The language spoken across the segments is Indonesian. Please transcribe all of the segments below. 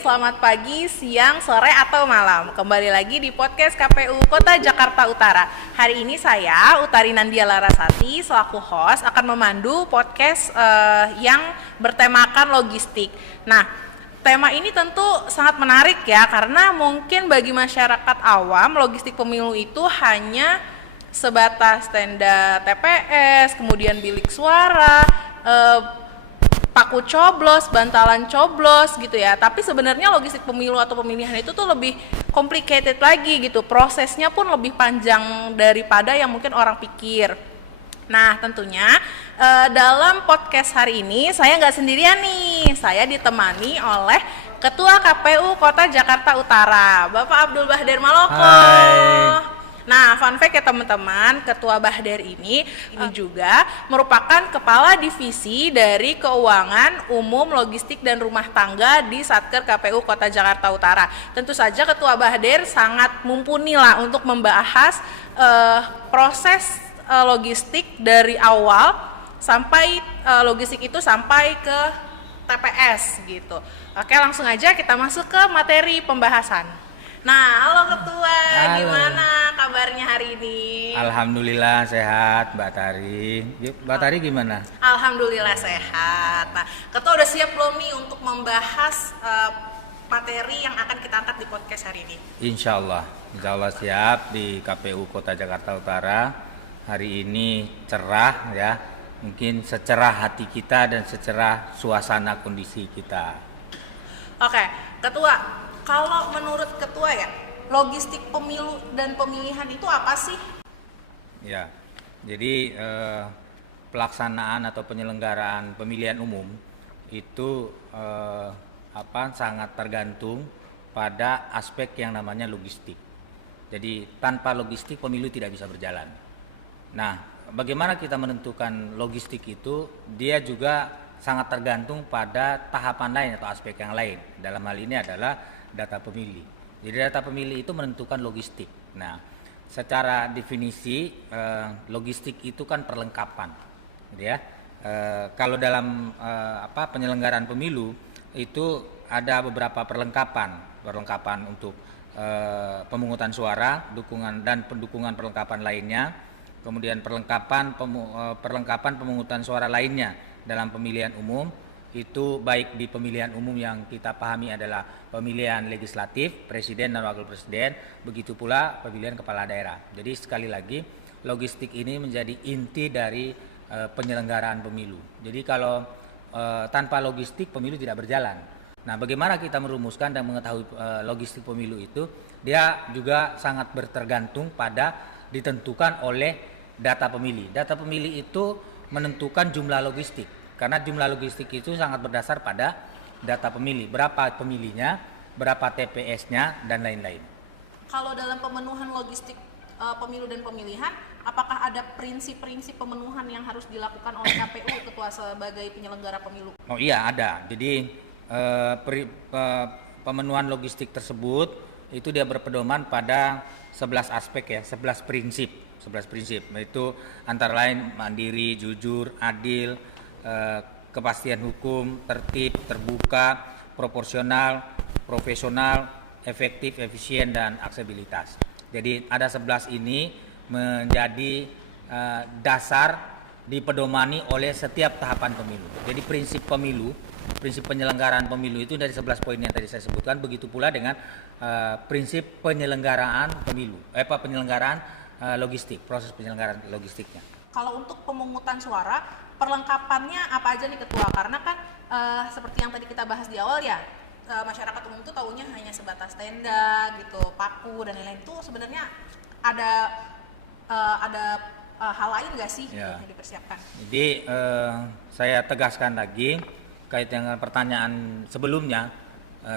selamat pagi, siang, sore, atau malam. Kembali lagi di podcast KPU Kota Jakarta Utara. Hari ini saya, Utari Nandia Larasati, selaku host akan memandu podcast yang bertemakan logistik. Nah, tema ini tentu sangat menarik ya, karena mungkin bagi masyarakat awam, logistik pemilu itu hanya sebatas tenda TPS, kemudian bilik suara, paku coblos, bantalan coblos gitu ya. Tapi sebenarnya logistik pemilu atau pemilihan itu tuh lebih complicated lagi gitu. Prosesnya pun lebih panjang daripada yang mungkin orang pikir. Nah, tentunya dalam podcast hari ini saya nggak sendirian nih. Saya ditemani oleh Ketua KPU Kota Jakarta Utara, Bapak Abdul Bahdir Maloko. Hai. Nah, fun fact ya teman-teman, Ketua Bahdir ini juga merupakan Kepala Divisi dari Keuangan Umum Logistik dan Rumah Tangga di Satker KPU Kota Jakarta Utara. Tentu saja Ketua Bahdir sangat mumpuni lah untuk membahas proses logistik dari awal sampai logistik itu sampai ke TPS gitu. Oke, langsung aja kita masuk ke materi pembahasan. Nah, halo Ketua, Halo. Gimana kabarnya hari ini? Alhamdulillah sehat, Mbak Tari. Mbak Tari gimana? Alhamdulillah sehat. Nah, Ketua udah siap belum nih untuk membahas materi yang akan kita angkat di podcast hari ini? Insya Allah siap di KPU Kota Jakarta Utara. Hari ini cerah ya, mungkin secerah hati kita dan secerah suasana kondisi kita. Oke, Ketua. Kalau menurut Ketua ya, logistik pemilu dan pemilihan itu apa sih? Ya, jadi pelaksanaan atau penyelenggaraan pemilihan umum itu sangat tergantung pada aspek yang namanya logistik. Jadi tanpa logistik pemilu tidak bisa berjalan. Nah, bagaimana kita menentukan logistik itu? Dia juga sangat tergantung pada tahapan lain atau aspek yang lain. Dalam hal ini adalah data pemilih. Jadi data pemilih itu menentukan logistik. Nah, secara definisi logistik itu kan perlengkapan, gitu ya. Kalau dalam penyelenggaraan pemilu itu ada beberapa perlengkapan untuk pemungutan suara, dukungan perlengkapan lainnya, kemudian perlengkapan pemungutan suara lainnya dalam pemilihan umum. Itu baik di pemilihan umum yang kita pahami adalah pemilihan legislatif, presiden dan wakil presiden, begitu pula pemilihan kepala daerah. Jadi sekali lagi logistik ini menjadi inti dari penyelenggaraan pemilu. Jadi kalau tanpa logistik pemilu tidak berjalan. Nah, bagaimana kita merumuskan dan mengetahui logistik pemilu itu? Dia juga sangat bertergantung pada ditentukan oleh data pemilih. Data pemilih itu menentukan jumlah logistik. Karena jumlah logistik itu sangat berdasar pada data pemilih, berapa pemilihnya, berapa TPS-nya, dan lain-lain. Kalau dalam pemenuhan logistik pemilu dan pemilihan, apakah ada prinsip-prinsip pemenuhan yang harus dilakukan oleh KPU Ketua sebagai penyelenggara pemilu? Oh iya, ada. Jadi pemenuhan logistik tersebut itu dia berpedoman pada 11 aspek ya, 11 prinsip, yaitu antara lain mandiri, jujur, adil, kepastian hukum, tertib, terbuka, proporsional, profesional, efektif, efisien, dan aksesibilitas. Jadi ada 11 ini menjadi dasar dipedomani oleh setiap tahapan pemilu. Jadi prinsip penyelenggaraan pemilu itu dari 11 poin yang tadi saya sebutkan. Begitu pula dengan prinsip penyelenggaraan pemilu, penyelenggaraan logistik, proses penyelenggaraan logistiknya. Kalau untuk pemungutan suara, perlengkapannya apa aja nih Ketua? Karena kan seperti yang tadi kita bahas di awal ya, masyarakat umum itu taunya hanya sebatas tenda gitu, paku dan lain-lain. Itu sebenarnya ada hal lain nggak sih yang dipersiapkan? Jadi saya tegaskan lagi kaitan dengan pertanyaan sebelumnya,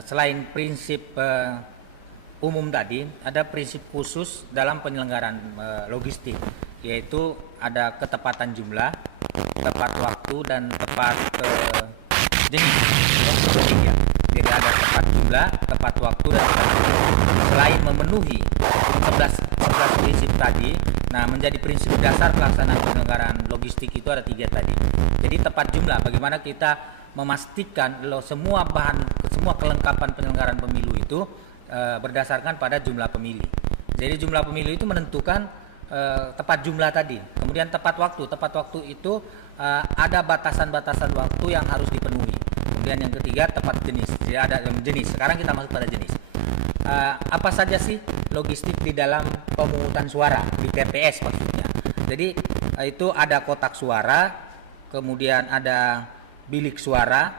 selain prinsip umum tadi, ada prinsip khusus dalam penyelenggaraan logistik, yaitu ada ketepatan jumlah, tepat waktu, dan tepat jenis. Jadi ada tepat jumlah, tepat waktu, dan tepat jenis. Selain memenuhi 11 prinsip tadi, nah menjadi prinsip dasar pelaksanaan penyelenggaraan logistik itu ada 3 tadi. Jadi tepat jumlah, bagaimana kita memastikan semua bahan semua kelengkapan penyelenggaraan pemilu itu berdasarkan pada jumlah pemilih. Jadi jumlah pemilih itu menentukan tepat jumlah tadi. Kemudian tepat waktu. Tepat waktu itu ada batasan-batasan waktu yang harus dipenuhi. Kemudian yang ketiga tepat jenis. Jadi ada jenis. Sekarang kita masuk pada jenis. Apa saja sih logistik di dalam pemungutan suara di TPS maksudnya? Jadi itu ada kotak suara, kemudian ada bilik suara,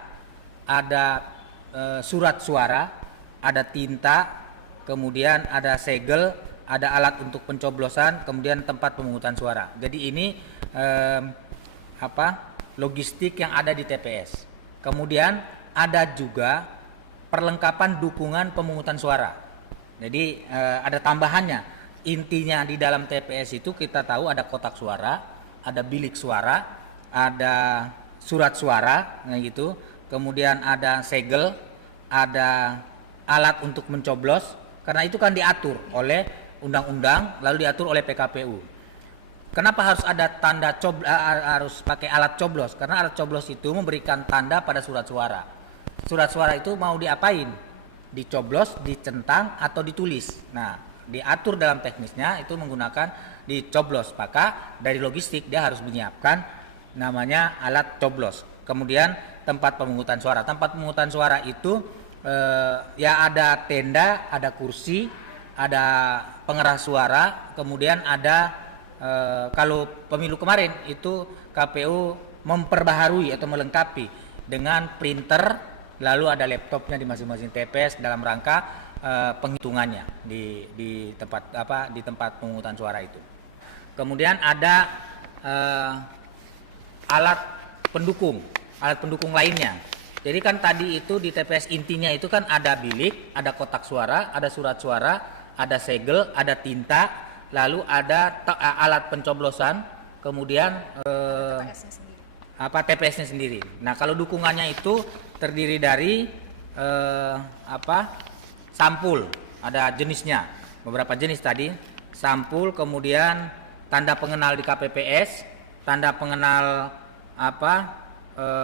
ada surat suara, ada tinta, kemudian ada segel, ada alat untuk pencoblosan, kemudian tempat pemungutan suara. Jadi ini logistik yang ada di TPS. Kemudian ada juga perlengkapan dukungan pemungutan suara. Jadi ada tambahannya. Intinya di dalam TPS itu kita tahu ada kotak suara, ada bilik suara, ada surat suara, nah gitu. Kemudian ada segel, ada alat untuk mencoblos. Karena itu kan diatur oleh undang-undang, lalu diatur oleh PKPU. Kenapa harus ada tanda harus pakai alat coblos? Karena alat coblos itu memberikan tanda pada surat suara. Surat suara itu mau diapain? Dicoblos, dicentang, atau ditulis. Nah, diatur dalam teknisnya itu menggunakan dicoblos. Maka dari logistik dia harus menyiapkan namanya alat coblos. Kemudian tempat pemungutan suara. Tempat pemungutan suara itu ya ada tenda, ada kursi, ada pengeras suara, kemudian ada kalau pemilu kemarin itu KPU memperbaharui atau melengkapi dengan printer, lalu ada laptopnya di masing-masing TPS dalam rangka penghitungannya di tempat pemungutan suara itu. Kemudian ada alat pendukung lainnya. Jadi kan tadi itu di TPS intinya itu kan ada bilik, ada kotak suara, ada surat suara, ada segel, ada tinta, lalu ada alat pencoblosan, kemudian TPS-nya sendiri. Nah, kalau dukungannya itu terdiri dari sampul, ada jenisnya, beberapa jenis tadi, sampul, kemudian tanda pengenal di KPPS, tanda pengenal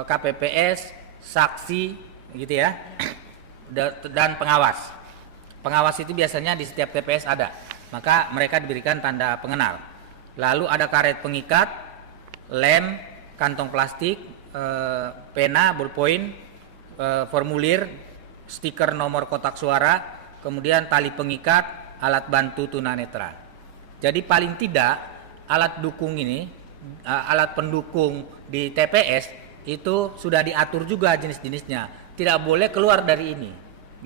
KPPS, saksi, gitu ya, dan pengawas. Pengawas itu biasanya di setiap TPS ada, maka mereka diberikan tanda pengenal. Lalu ada karet pengikat, lem, kantong plastik, pena, ballpoint, formulir, stiker nomor kotak suara, kemudian tali pengikat, alat bantu tunanetra. Jadi paling tidak alat dukung ini, alat pendukung di TPS itu sudah diatur juga jenis-jenisnya. Tidak boleh keluar dari ini,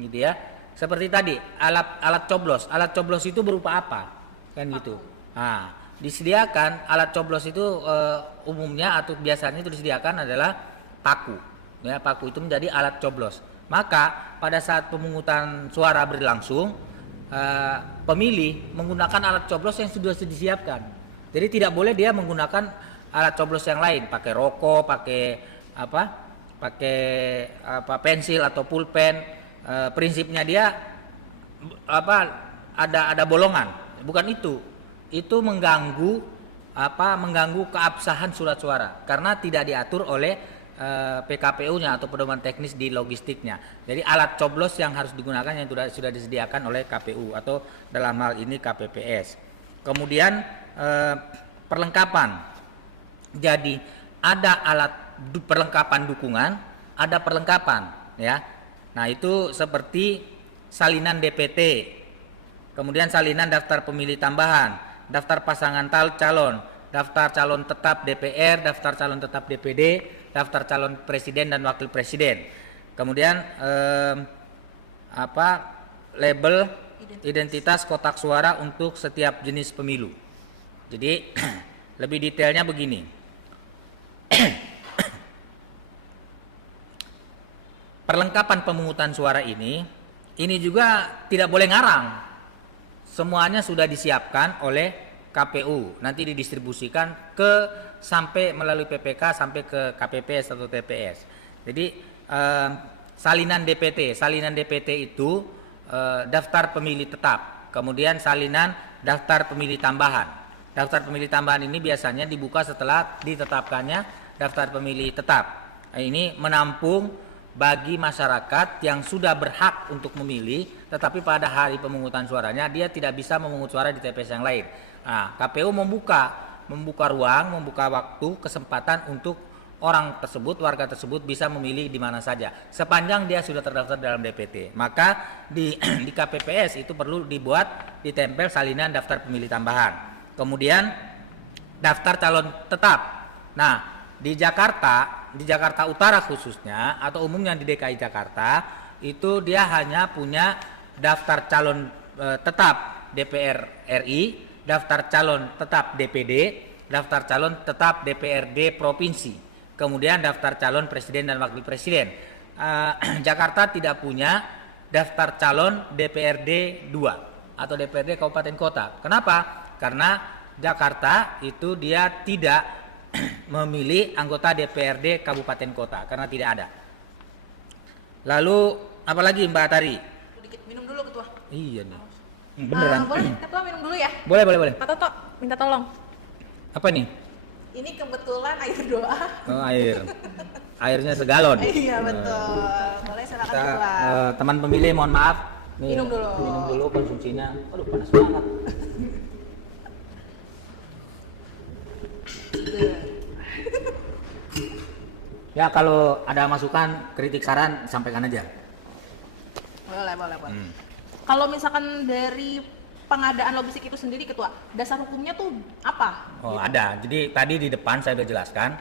gitu ya. Seperti tadi alat coblos. Alat coblos itu berupa apa? Kan gitu. Nah, disediakan alat coblos itu umumnya atau biasanya itu disediakan adalah paku. Ya, paku itu menjadi alat coblos. Maka pada saat pemungutan suara berlangsung, pemilih menggunakan alat coblos yang sudah disiapkan. Jadi tidak boleh dia menggunakan alat coblos yang lain, pakai rokok, pakai pensil atau pulpen. Prinsipnya dia ada bolongan, bukan itu mengganggu keabsahan surat suara karena tidak diatur oleh PKPU-nya atau pedoman teknis di logistiknya. Jadi alat coblos yang harus digunakan yang sudah disediakan oleh KPU atau dalam hal ini KPPS. Kemudian perlengkapan. Jadi ada alat perlengkapan dukungan, ada perlengkapan, ya. Nah, itu seperti salinan DPT, kemudian salinan daftar pemilih tambahan, daftar pasangan calon, daftar calon tetap DPR, daftar calon tetap DPD, daftar calon presiden dan wakil presiden. Kemudian label identitas kotak suara untuk setiap jenis pemilu. Jadi lebih detailnya begini. Perlengkapan pemungutan suara ini juga tidak boleh ngarang. Semuanya sudah disiapkan oleh KPU. Nanti didistribusikan sampai melalui PPK sampai ke KPPS atau TPS. Jadi salinan DPT itu daftar pemilih tetap. Kemudian salinan daftar pemilih tambahan. Daftar pemilih tambahan ini biasanya dibuka setelah ditetapkannya daftar pemilih tetap. Ini menampung bagi masyarakat yang sudah berhak untuk memilih, tetapi pada hari pemungutan suaranya dia tidak bisa memungut suara di TPS yang lain. Nah, KPU membuka ruang, membuka waktu, kesempatan untuk orang tersebut, warga tersebut bisa memilih di mana saja sepanjang dia sudah terdaftar dalam DPT. Maka di KPPS itu perlu ditempel salinan daftar pemilih tambahan. Kemudian daftar calon tetap. Nah, di Jakarta Utara khususnya atau umumnya di DKI Jakarta itu dia hanya punya daftar calon tetap DPR RI, daftar calon tetap DPD, daftar calon tetap DPRD provinsi. Kemudian daftar calon presiden dan wakil presiden. Jakarta tidak punya daftar calon DPRD 2 atau DPRD kabupaten kota. Kenapa? Karena Jakarta itu dia tidak memilih anggota DPRD kabupaten kota karena tidak ada. Lalu apalagi Mbak Tari? Dikit minum dulu ketua. Iya nih. Beneran. Boleh ketua minum dulu ya? Boleh. Pak Toto minta tolong. Apa nih? Ini kebetulan air doa. Oh, air. Airnya segalon. Iya betul. Boleh silakan ketua. Teman pemilih mohon maaf. Nih, Minum dulu. Minum dulu konsumsinya. Aduh panas banget. Ya kalau ada masukan, kritik, saran sampaikan aja. Boleh. Kalau misalkan dari pengadaan logistik itu sendiri ketua, dasar hukumnya tuh apa? Oh ada. Jadi tadi di depan saya sudah jelaskan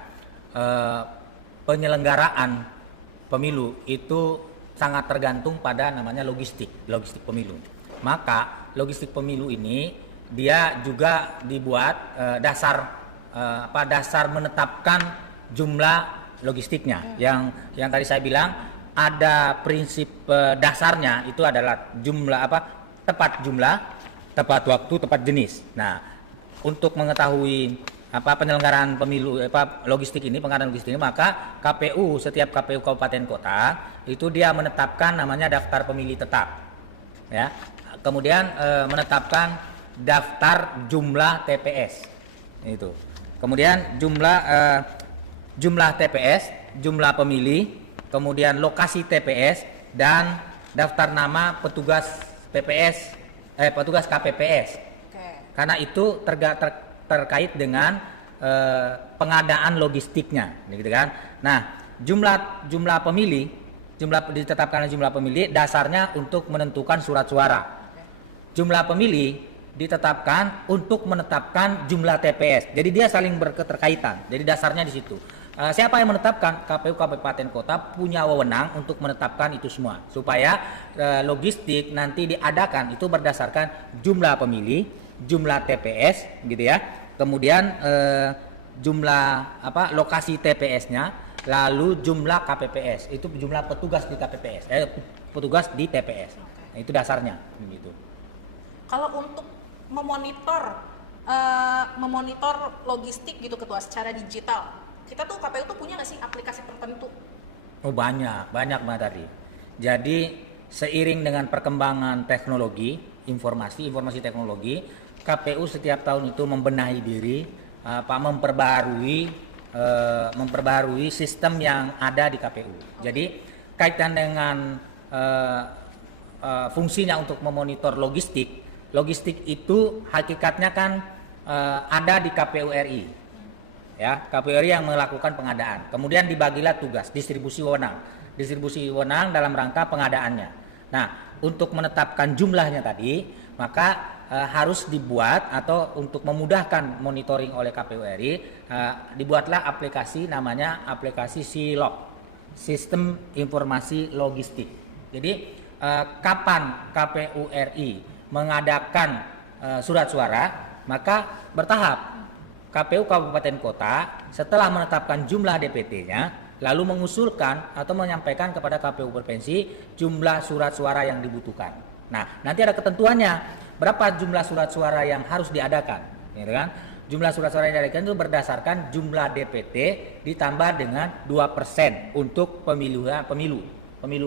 penyelenggaraan pemilu itu sangat tergantung pada namanya logistik pemilu. Maka logistik pemilu ini dia juga dibuat dasar menetapkan jumlah logistiknya. Yang tadi saya bilang ada prinsip dasarnya itu adalah tepat jumlah, tepat waktu, tepat jenis. Nah, untuk mengetahui penyelenggaraan pemilu pengadaan logistik ini, maka setiap KPU kabupaten kota itu dia menetapkan namanya daftar pemilih tetap. Ya. Kemudian menetapkan daftar jumlah TPS. Itu. Kemudian jumlah TPS, jumlah pemilih, kemudian lokasi TPS dan daftar nama petugas KPPS. Okay. Karena itu terkait dengan pengadaan logistiknya, gitu kan. Nah, jumlah pemilih, ditetapkan jumlah pemilih dasarnya untuk menentukan surat suara. Okay. Jumlah pemilih ditetapkan untuk menetapkan jumlah TPS. Jadi dia saling berketerkaitan. Jadi dasarnya di situ. Siapa yang menetapkan? KPU kabupaten kota punya wewenang untuk menetapkan itu semua supaya logistik nanti diadakan itu berdasarkan jumlah pemilih, jumlah TPS gitu ya. Kemudian jumlah lokasi TPS-nya, lalu jumlah KPPS, itu jumlah petugas di KPPS, petugas di TPS. Nah, itu dasarnya gitu. Kalau untuk memonitor logistik gitu ketua secara digital, kita tuh KPU tuh punya nggak sih aplikasi tertentu? Oh banyak Mbak Tari. Jadi seiring dengan perkembangan teknologi, informasi teknologi, KPU setiap tahun itu membenahi diri, memperbaharui sistem yang ada di KPU. Jadi kaitan dengan fungsinya untuk memonitor logistik itu hakikatnya kan ada di KPU RI. Ya, KPU RI yang melakukan pengadaan. Kemudian dibagilah tugas distribusi wewenang dalam rangka pengadaannya. Nah, untuk menetapkan jumlahnya tadi, maka harus dibuat atau untuk memudahkan monitoring oleh KPU RI, dibuatlah aplikasi namanya aplikasi SILOG, Sistem Informasi Logistik. Jadi kapan KPU RI mengadakan surat suara, maka bertahap. KPU kabupaten kota setelah menetapkan jumlah DPT-nya lalu mengusulkan atau menyampaikan kepada KPU provinsi jumlah surat suara yang dibutuhkan. Nah, nanti ada ketentuannya berapa jumlah surat suara yang harus diadakan, gitu kan? Jumlah surat suara yang diadakan itu berdasarkan jumlah DPT ditambah dengan 2% untuk pemilu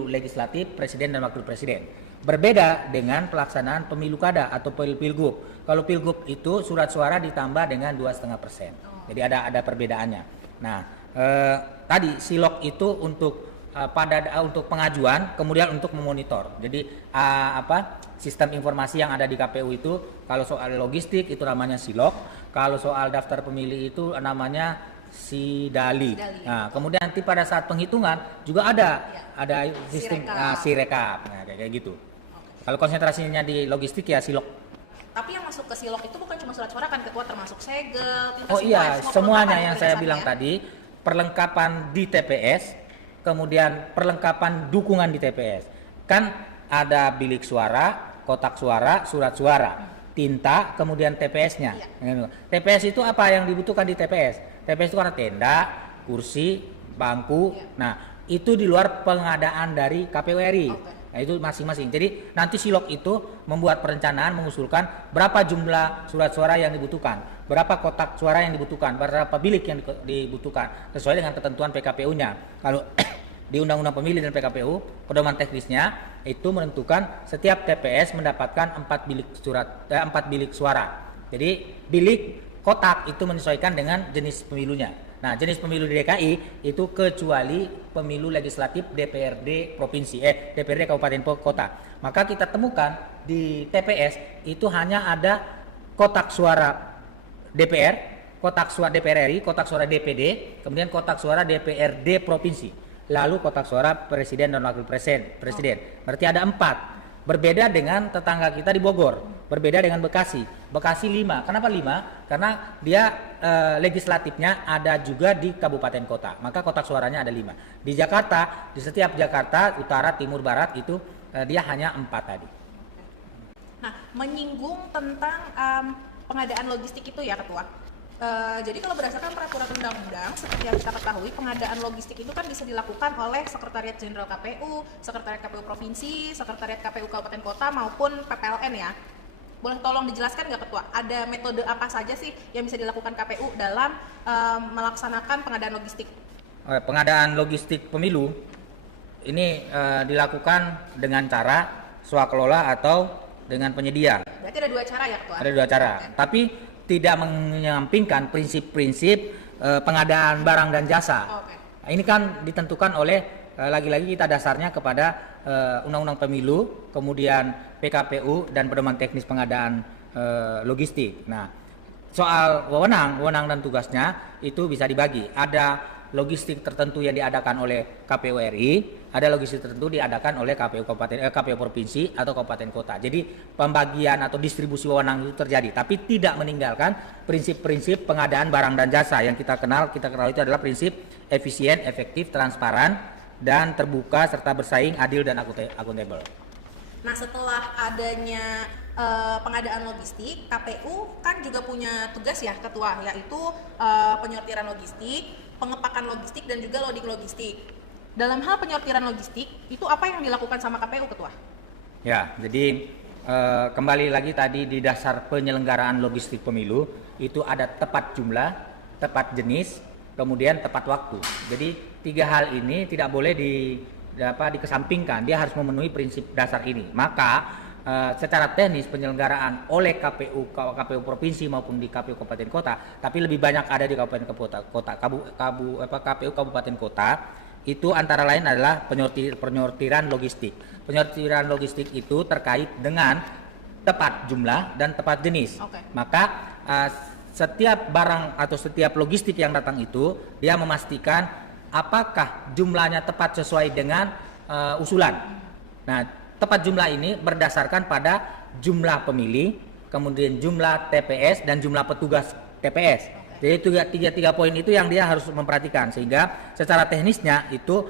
legislatif, presiden dan wakil presiden. Berbeda dengan pelaksanaan pemilu kada atau pilgub. Kalau pilgub itu surat suara ditambah dengan 2,5%. Jadi ada perbedaannya. Nah, tadi silog itu untuk untuk pengajuan, kemudian untuk memonitor. Jadi sistem informasi yang ada di KPU itu, kalau soal logistik itu namanya Silok, kalau soal daftar pemilih itu namanya Sidali. Nah, kemudian nanti pada saat penghitungan juga ada sistem Sirekap. Nah, kayak gitu. Kalau konsentrasinya di logistik ya Silok. Tapi yang masuk ke Silok itu bukan cuma surat suara kan Ketua, termasuk segel, Oh iya, semuanya yang saya bilang tadi, perlengkapan di TPS, kemudian perlengkapan dukungan di TPS. Kan ada bilik suara, kotak suara, surat suara, tinta, kemudian TPS-nya. TPS itu apa yang dibutuhkan di TPS? TPS itu karena tenda, kursi, bangku. Nah, itu di luar pengadaan dari KPU RI. Nah, itu masing-masing. Jadi nanti Silok itu membuat perencanaan, mengusulkan berapa jumlah surat suara yang dibutuhkan, berapa kotak suara yang dibutuhkan, berapa bilik yang dibutuhkan sesuai dengan ketentuan PKPU-nya. Kalau di Undang-Undang Pemilih dan PKPU, pedoman teknisnya itu menentukan setiap TPS mendapatkan 4 bilik suara. Jadi bilik kotak itu menyesuaikan dengan jenis pemilunya. Nah, jenis pemilu di DKI itu kecuali pemilu legislatif DPRD provinsi, DPRD kabupaten kota. Maka kita temukan di TPS itu hanya ada kotak suara DPR, kotak suara DPR RI, kotak suara DPD, kemudian kotak suara DPRD provinsi, lalu kotak suara presiden dan wakil presiden. Berarti ada 4. Berbeda dengan tetangga kita di Bogor, berbeda dengan Bekasi. Bekasi 5. Kenapa 5? Karena dia legislatifnya ada juga di kabupaten kota. Maka kotak suaranya ada 5. Di Jakarta, di setiap Jakarta, utara, timur, barat itu dia hanya 4 tadi. Nah, menyinggung tentang pengadaan logistik itu ya Ketua. Jadi kalau berdasarkan peraturan undang-undang seperti yang kita ketahui, pengadaan logistik itu kan bisa dilakukan oleh Sekretariat Jenderal KPU, Sekretariat KPU Provinsi, Sekretariat KPU Kabupaten Kota maupun PPLN ya. Boleh tolong dijelaskan nggak Ketua, ada metode apa saja sih yang bisa dilakukan KPU dalam melaksanakan pengadaan logistik? Pengadaan logistik pemilu ini dilakukan dengan cara swakelola atau dengan penyedia. Berarti ada 2 cara ya Ketua? Ada 2 cara, tapi tidak menyampingkan prinsip-prinsip pengadaan barang dan jasa. Ini kan ditentukan oleh lagi-lagi kita dasarnya kepada Undang-Undang Pemilu, kemudian PKPU dan Pedoman Teknis Pengadaan Logistik. Nah, soal wewenang dan tugasnya itu bisa dibagi. Ada logistik tertentu yang diadakan oleh KPU RI, ada logistik tertentu diadakan oleh KPU provinsi atau kabupaten kota. Jadi pembagian atau distribusi wewenang itu terjadi, tapi tidak meninggalkan prinsip-prinsip pengadaan barang dan jasa yang kita kenal itu adalah prinsip efisien, efektif, transparan, dan terbuka serta bersaing, adil dan akuntabel. Nah, setelah adanya pengadaan logistik, KPU kan juga punya tugas ya Ketua, yaitu penyortiran logistik, pengepakan logistik, dan juga loading logistik. Dalam hal penyortiran logistik, itu apa yang dilakukan sama KPU Ketua? Ya, jadi kembali lagi tadi di dasar penyelenggaraan logistik pemilu, itu ada tepat jumlah, tepat jenis, kemudian tepat waktu. Jadi 3 hal ini tidak boleh dikesampingkan, dia harus memenuhi prinsip dasar ini. Maka secara teknis penyelenggaraan oleh KPU provinsi maupun di KPU kabupaten kota, tapi lebih banyak ada di kabupaten kota, KPU kabupaten kota, itu antara lain adalah penyortiran logistik. Penyortiran logistik itu terkait dengan tepat jumlah dan tepat jenis. Maka setiap barang atau setiap logistik yang datang itu dia memastikan apakah jumlahnya tepat sesuai dengan usulan. Nah, tepat jumlah ini berdasarkan pada jumlah pemilih, kemudian jumlah TPS dan jumlah petugas TPS. Jadi tiga poin itu yang dia harus memperhatikan, sehingga secara teknisnya itu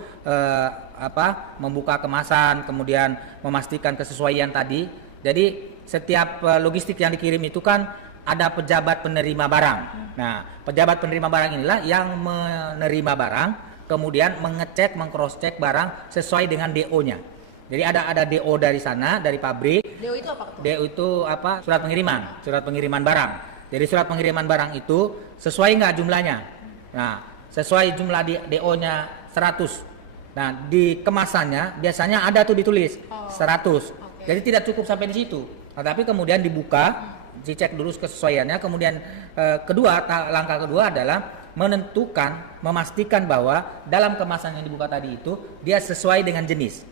membuka kemasan, kemudian memastikan kesesuaian tadi. Jadi setiap logistik yang dikirim itu kan ada pejabat penerima barang. Nah, pejabat penerima barang inilah yang menerima barang, kemudian mengecek, mengcross-check barang sesuai dengan DO-nya. Jadi ada DO dari sana, dari pabrik. DO itu apa? DO itu surat pengiriman barang. Jadi surat pengiriman barang itu sesuai nggak jumlahnya? Nah, sesuai jumlah di DO-nya 100. Nah, di kemasannya biasanya ada tuh ditulis 100. Jadi tidak cukup sampai di situ. Nah, tapi kemudian dibuka, dicek dulu kesesuaiannya. Kemudian langkah kedua adalah menentukan, memastikan bahwa dalam kemasan yang dibuka tadi itu dia sesuai dengan jenis.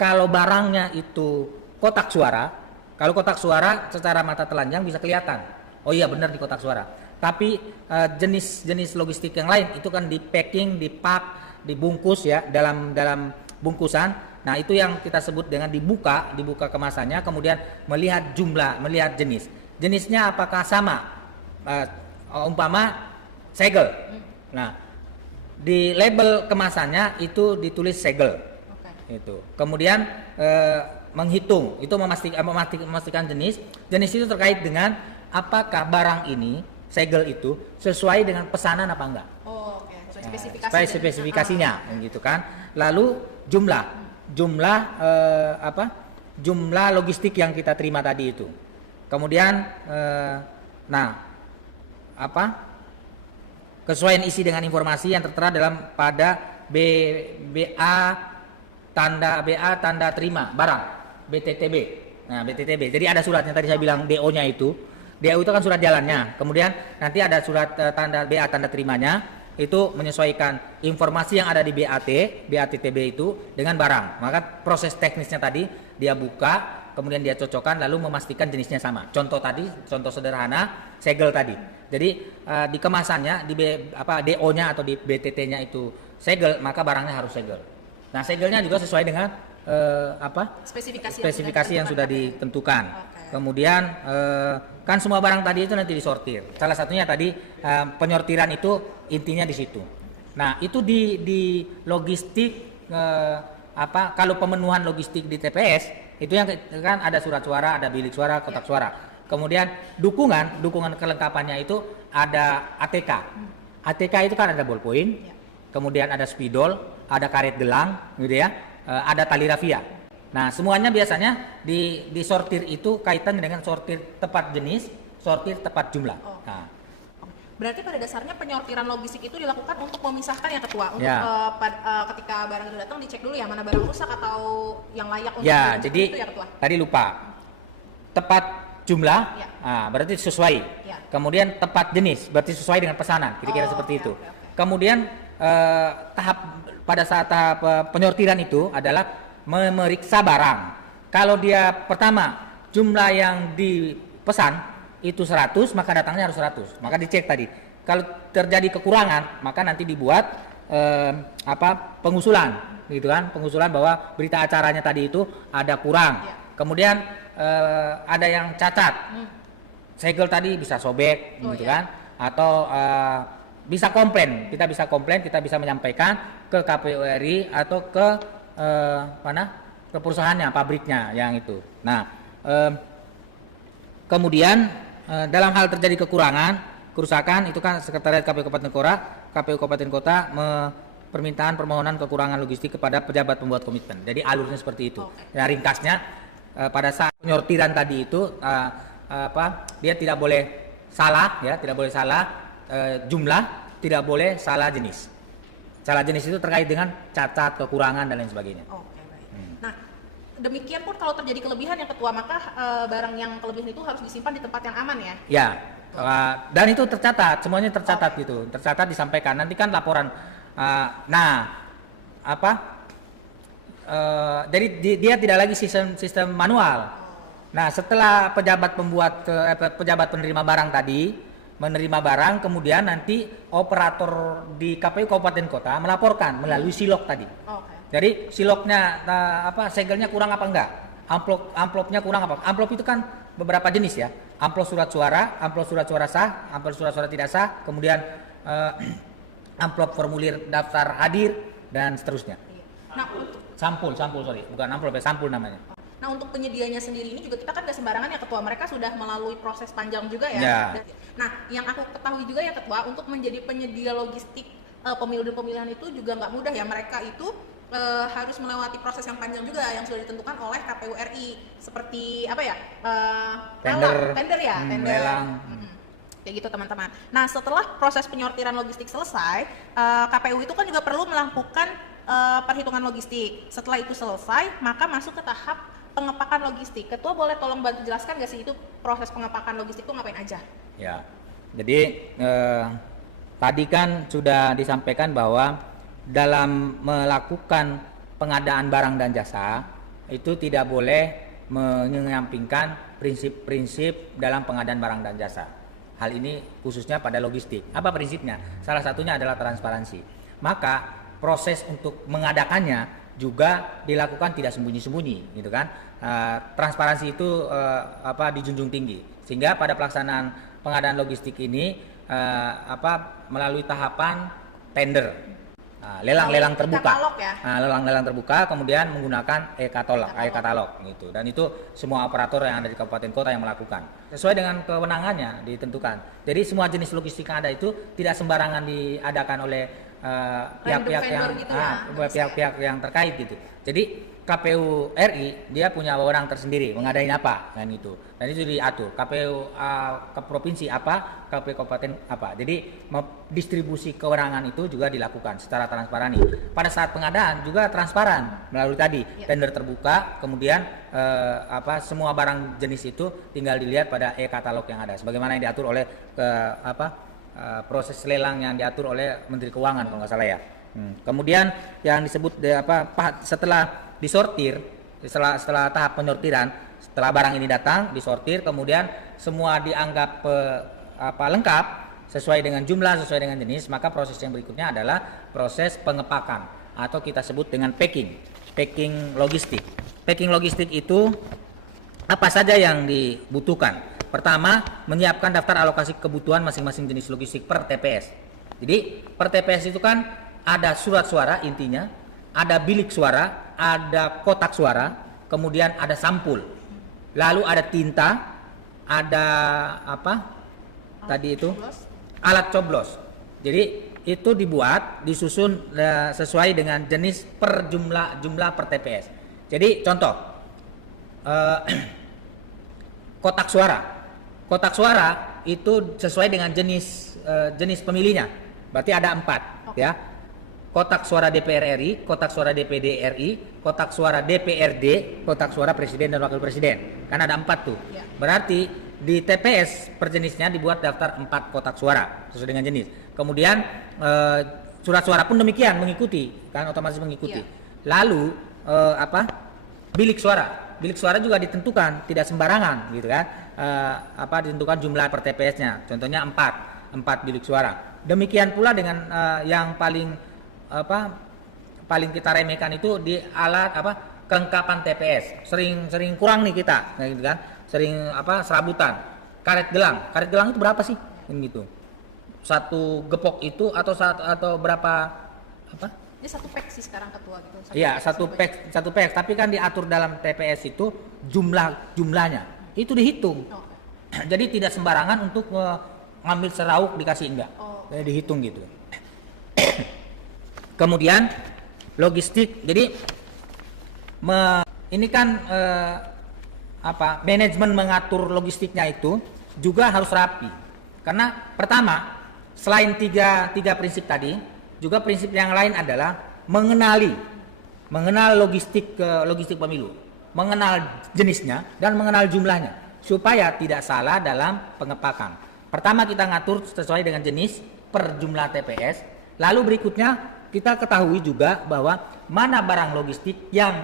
Kalau barangnya itu kotak suara, kalau kotak suara secara mata telanjang bisa kelihatan, oh iya benar di kotak suara. Tapi jenis-jenis logistik yang lain itu kan di packing, di pack, dibungkus ya dalam bungkusan. Nah itu yang kita sebut dengan dibuka kemasannya, kemudian melihat jumlah, melihat jenis. Jenisnya apakah sama? Umpama segel. Nah di label kemasannya itu ditulis segel. Itu. Kemudian menghitung, itu memastikan jenis. Jenis itu terkait dengan apakah barang ini segel itu sesuai dengan pesanan apa enggak. Spesifikasinya, gitu kan. Lalu jumlah logistik yang kita terima tadi itu. Kemudian kesesuaian isi dengan informasi yang tertera pada BA tanda terima barang, BTTB. Nah, BTTB. Jadi ada suratnya tadi saya bilang DO-nya itu. DO itu kan surat jalannya. Kemudian nanti ada surat tanda BA tanda terimanya, itu menyesuaikan informasi yang ada di BATTB itu dengan barang. Maka proses teknisnya tadi dia buka, kemudian dia cocokkan lalu memastikan jenisnya sama. Contoh sederhana segel tadi. Jadi di kemasannya di DO-nya atau di BTT-nya itu segel, maka barangnya harus segel. Nah, segelnya juga sesuai dengan spesifikasi yang sudah ditentukan. Kemudian kan semua barang tadi itu nanti disortir. Salah satunya tadi penyortiran itu intinya di situ. Nah, itu di logistik kalau pemenuhan logistik di TPS itu yang kan ada surat suara, ada bilik suara, kotak suara. Kemudian dukungan kelengkapannya itu ada ATK. ATK itu kan ada ballpoint, kemudian ada spidol, ada karet gelang, gitu ya, ada tali rafia. Nah, semuanya biasanya disortir itu kaitan dengan sortir tepat jenis, sortir tepat jumlah. Nah, berarti pada dasarnya penyortiran logistik itu dilakukan untuk memisahkan ya Ketua, untuk ketika barang itu datang dicek dulu ya mana barang rusak atau yang layak untuk jadi itu ya Ketua. Tadi lupa tepat jumlah, berarti sesuai. Kemudian tepat jenis, berarti sesuai dengan pesanan, kira-kira seperti itu. Kemudian pada saat tahap penyortiran itu adalah memeriksa barang. Kalau dia pertama jumlah yang dipesan itu 100, maka datangnya harus 100. Maka dicek tadi. Kalau terjadi kekurangan, maka nanti dibuat pengusulan, gitu kan? Pengusulan bahwa berita acaranya tadi itu ada kurang. Kemudian ada yang cacat. Segel tadi bisa sobek, gitu kan? Atau bisa komplain. Kita bisa menyampaikan ke KPU RI atau ke perusahaannya, pabriknya yang itu. Nah, kemudian dalam hal terjadi kerusakan itu kan Sekretariat KPU Kabupaten Kota permohonan kekurangan logistik kepada pejabat pembuat komitmen. Jadi alurnya seperti itu. Ya, ringkasnya pada saat penyortiran tadi itu dia tidak boleh salah jumlah, tidak boleh salah jenis. Salah jenis itu terkait dengan cacat, kekurangan dan lain sebagainya. Oke, baik. Nah, demikian pun kalau terjadi kelebihan yang Ketua, maka barang yang kelebihan itu harus disimpan di tempat yang aman ya? Ya, dan itu tercatat, semuanya tercatat gitu, tercatat disampaikan. Nanti kan laporan. Jadi dia tidak lagi sistem manual. Nah, setelah pejabat penerima barang tadi menerima barang, kemudian nanti operator di KPU Kabupaten Kota melaporkan melalui silok tadi. Jadi siloknya segelnya kurang apa enggak? Amplopnya kurang apa? Amplop itu kan beberapa jenis ya. Amplop surat suara sah, amplop surat suara tidak sah, kemudian amplop formulir daftar hadir dan seterusnya. Nah, sampul bukan amplop ya, sampul namanya. Nah, untuk penyedianya sendiri ini juga kita kan gak sembarangan ya Ketua, mereka sudah melalui proses panjang juga ya. Nah, yang aku ketahui juga ya Ketua, untuk menjadi penyedia logistik pemilu dan pemilihan itu juga nggak mudah ya. Mereka itu harus melewati proses yang panjang juga yang sudah ditentukan oleh KPU RI, seperti tender, lelang. Kayak gitu teman-teman. Nah, setelah proses penyortiran logistik selesai, KPU itu kan juga perlu melakukan perhitungan logistik. Setelah itu selesai, maka masuk ke tahap pengepakan logistik. Ketua boleh tolong bantu jelaskan nggak sih itu proses pengepakan logistik itu ngapain aja? Ya, jadi tadi kan sudah disampaikan bahwa dalam melakukan pengadaan barang dan jasa itu tidak boleh menyampingkan prinsip-prinsip dalam pengadaan barang dan jasa. Hal ini khususnya pada logistik. Apa prinsipnya? Salah satunya adalah transparansi. Maka proses untuk mengadakannya juga dilakukan tidak sembunyi-sembunyi, gitu kan? Transparansi itu dijunjung tinggi, sehingga pada pelaksanaan pengadaan logistik ini melalui tahapan tender, lelang-lelang terbuka, lelang-lelang terbuka, kemudian menggunakan e-katalog gitu, dan itu semua operator yang ada di kabupaten kota yang melakukan sesuai dengan kewenangannya ditentukan. Jadi semua jenis logistik yang ada itu tidak sembarangan diadakan oleh pihak-pihak yang terkait gitu. Jadi KPU RI dia punya wewenang tersendiri mengadain apa kan itu, dan itu diatur KPU ke provinsi apa, KPU kabupaten apa. Jadi distribusi kewenangan itu juga dilakukan secara transparan. Pada saat pengadaan juga transparan melalui tadi tender terbuka, kemudian semua barang jenis itu tinggal dilihat pada e-katalog yang ada sebagaimana yang diatur oleh proses lelang yang diatur oleh Menteri Keuangan kalau nggak salah ya. Kemudian yang disebut setelah disortir, setelah tahap penyortiran, setelah barang ini datang disortir, kemudian semua dianggap lengkap sesuai dengan jumlah, sesuai dengan jenis, maka proses yang berikutnya adalah proses pengepakan atau kita sebut dengan packing logistik. Packing logistik itu apa saja yang dibutuhkan? Pertama, menyiapkan daftar alokasi kebutuhan masing-masing jenis logistik per TPS. Jadi per TPS itu kan ada surat suara intinya, ada bilik suara, ada kotak suara, kemudian ada sampul, lalu ada tinta, ada alat coblos. Jadi itu disusun sesuai dengan jenis per jumlah per TPS. Jadi contoh kotak suara itu sesuai dengan jenis pemilihnya, berarti ada 4 ya. Kotak suara DPR RI, kotak suara DPD RI, kotak suara DPRD, kotak suara presiden dan wakil presiden, kan ada 4 tuh ya. Berarti di TPS per jenisnya dibuat daftar 4 kotak suara sesuai dengan jenis. Kemudian surat suara pun demikian mengikuti, kan otomatis mengikuti ya. Lalu bilik suara juga ditentukan, tidak sembarangan gitu kan. Ditentukan jumlah per TPS-nya. Contohnya 4 bilik suara. Demikian pula dengan yang paling kita remehkan itu di alat kelengkapan TPS. Sering kurang nih kita, gitu kan. Sering serabutan. Karet gelang itu berapa sih? Gitu. Satu gepok itu atau berapa Ini satu pack sih sekarang ketua gitu. Iya, satu pack, tapi kan diatur dalam TPS itu jumlahnya. Itu dihitung. Jadi tidak sembarangan untuk ngambil serauk dikasih enggak. Jadi dihitung gitu. Kemudian logistik. Jadi ini kan manajemen mengatur logistiknya itu juga harus rapi. Karena pertama, selain tiga prinsip tadi, juga prinsip yang lain adalah mengenal logistik pemilu, mengenal jenisnya dan mengenal jumlahnya supaya tidak salah dalam pengepakan. Pertama kita ngatur sesuai dengan jenis per jumlah TPS, lalu berikutnya kita ketahui juga bahwa mana barang logistik yang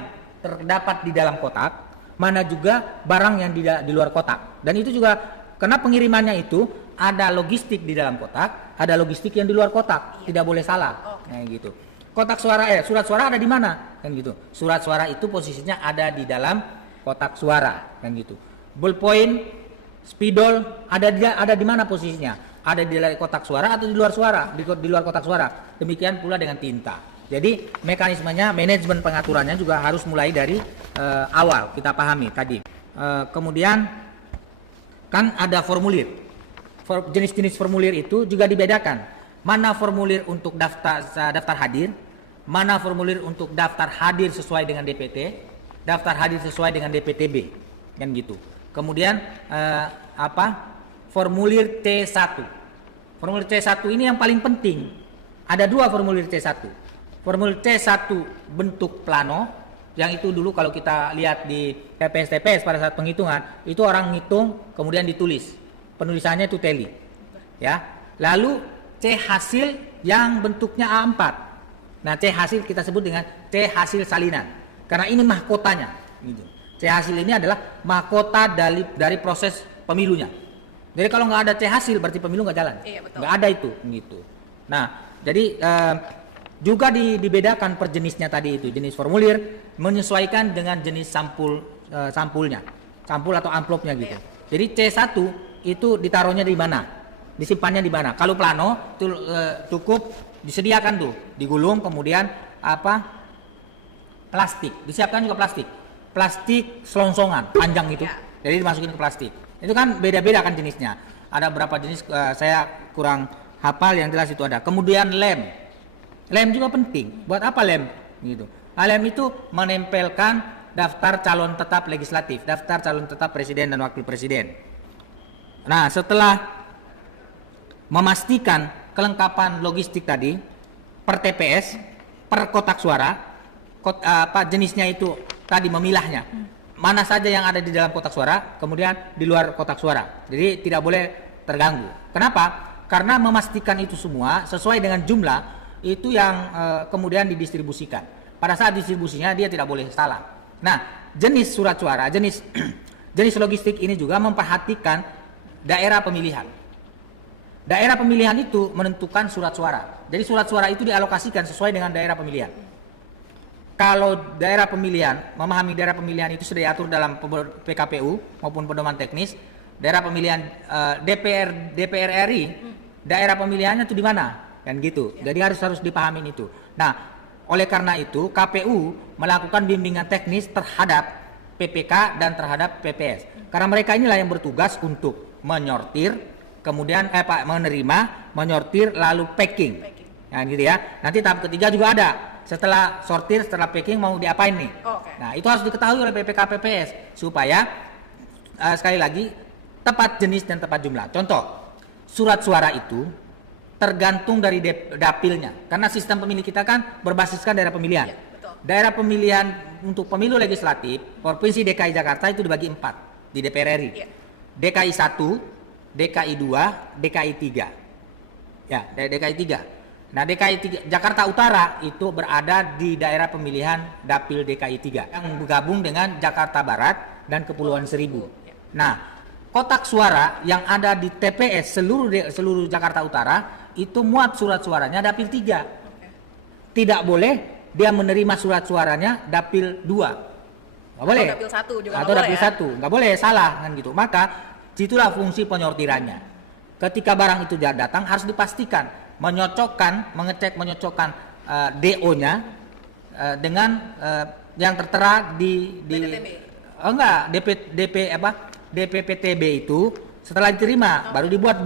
terdapat di dalam kotak, mana juga barang yang di luar kotak. Dan itu juga karena pengirimannya itu ada logistik di dalam kotak, ada logistik yang di luar kotak, tidak boleh salah. Gitu. Kotak suara surat suara ada di mana? Kan gitu. Surat suara itu posisinya ada di dalam kotak suara, kan gitu. Ballpoint, spidol ada di mana posisinya? Ada di dalam kotak suara atau di luar suara? Di luar kotak suara. Demikian pula dengan tinta. Jadi mekanismenya, manajemen pengaturannya juga harus mulai dari awal kita pahami tadi. Kemudian kan ada formulir. Jenis-jenis formulir itu juga dibedakan. Mana formulir untuk daftar hadir, mana formulir untuk daftar hadir sesuai dengan DPT, daftar hadir sesuai dengan DPTB, kan gitu. Kemudian formulir C1. Formulir C1 ini yang paling penting. Ada 2 formulir C1. Formulir C1 bentuk plano, yang itu dulu kalau kita lihat di TPS pada saat penghitungan, itu orang ngitung kemudian ditulis. Penulisannya itu teli. Ya. Lalu C hasil yang bentuknya A4. Nah, C hasil kita sebut dengan C hasil salinan. Karena ini mahkotanya. Gitu. C hasil ini adalah mahkota dari proses pemilunya. Jadi kalau nggak ada C hasil berarti pemilu nggak jalan. Iya, betul. Nggak ada itu. Gitu. Nah, jadi juga dibedakan per jenisnya tadi itu. Jenis formulir menyesuaikan dengan jenis sampulnya. Sampul atau amplopnya gitu. Iya. Jadi C1 itu ditaruhnya di mana? Disimpannya di mana? Kalau plano itu cukup disediakan tuh, digulung kemudian plastik, disiapkan juga plastik selongsongan panjang itu, Ya. jadi dimasukin ke plastik. Itu kan beda-beda kan jenisnya. Ada berapa jenis saya kurang hafal, yang jelas itu ada. Kemudian lem juga penting. Buat apa lem? Gitu. Lem itu menempelkan daftar calon tetap legislatif, daftar calon tetap presiden dan wakil presiden. Nah, setelah memastikan kelengkapan logistik tadi per TPS, per kotak suara, jenisnya itu tadi memilahnya. Mana saja yang ada di dalam kotak suara, kemudian di luar kotak suara. Jadi tidak boleh terganggu. Kenapa? Karena memastikan itu semua sesuai dengan jumlah itu yang kemudian didistribusikan. Pada saat distribusinya dia tidak boleh salah. Nah, jenis surat suara, jenis logistik ini juga memperhatikan daerah pemilihan. Daerah pemilihan itu menentukan surat suara. Jadi surat suara itu dialokasikan sesuai dengan daerah pemilihan. Kalau daerah pemilihan, memahami daerah pemilihan itu sudah diatur dalam PKPU maupun pedoman teknis. Daerah pemilihan DPR RI, daerah pemilihannya itu di mana? Kan gitu. Jadi harus dipahamin itu. Nah, oleh karena itu KPU melakukan bimbingan teknis terhadap PPK dan terhadap PPS. Karena mereka inilah yang bertugas untuk menyortir, kemudian menerima, menyortir, lalu packing. Nah, gitu ya. Nanti tahap ketiga juga ada. Setelah sortir, setelah packing mau diapain nih? Okay. Nah, itu harus diketahui oleh PPK PPS supaya sekali lagi tepat jenis dan tepat jumlah. Contoh, surat suara itu tergantung dari dapilnya. Karena sistem pemilih kita kan berbasiskan daerah pemilihan. Ya, betul. Daerah pemilihan untuk pemilu legislatif Provinsi DKI Jakarta itu dibagi 4 di DPR RI. Ya. DKI 1, DKI 2, DKI 3. Ya, DKI 3. Nah, DKI 3 Jakarta Utara itu berada di daerah pemilihan Dapil DKI 3 yang bergabung dengan Jakarta Barat dan Kepulauan Seribu. Nah, kotak suara yang ada di TPS seluruh Jakarta Utara itu muat surat suaranya Dapil 3. Tidak boleh dia menerima surat suaranya Dapil 2. Nggak boleh. Atau Dapil 1 juga Atau Dapil 1. Nggak boleh, salah kan gitu. Maka itulah fungsi penyortirannya. Ketika barang itu datang harus dipastikan mengecek DO-nya dengan yang tertera di BTTB. DPPTB itu setelah diterima baru dibuat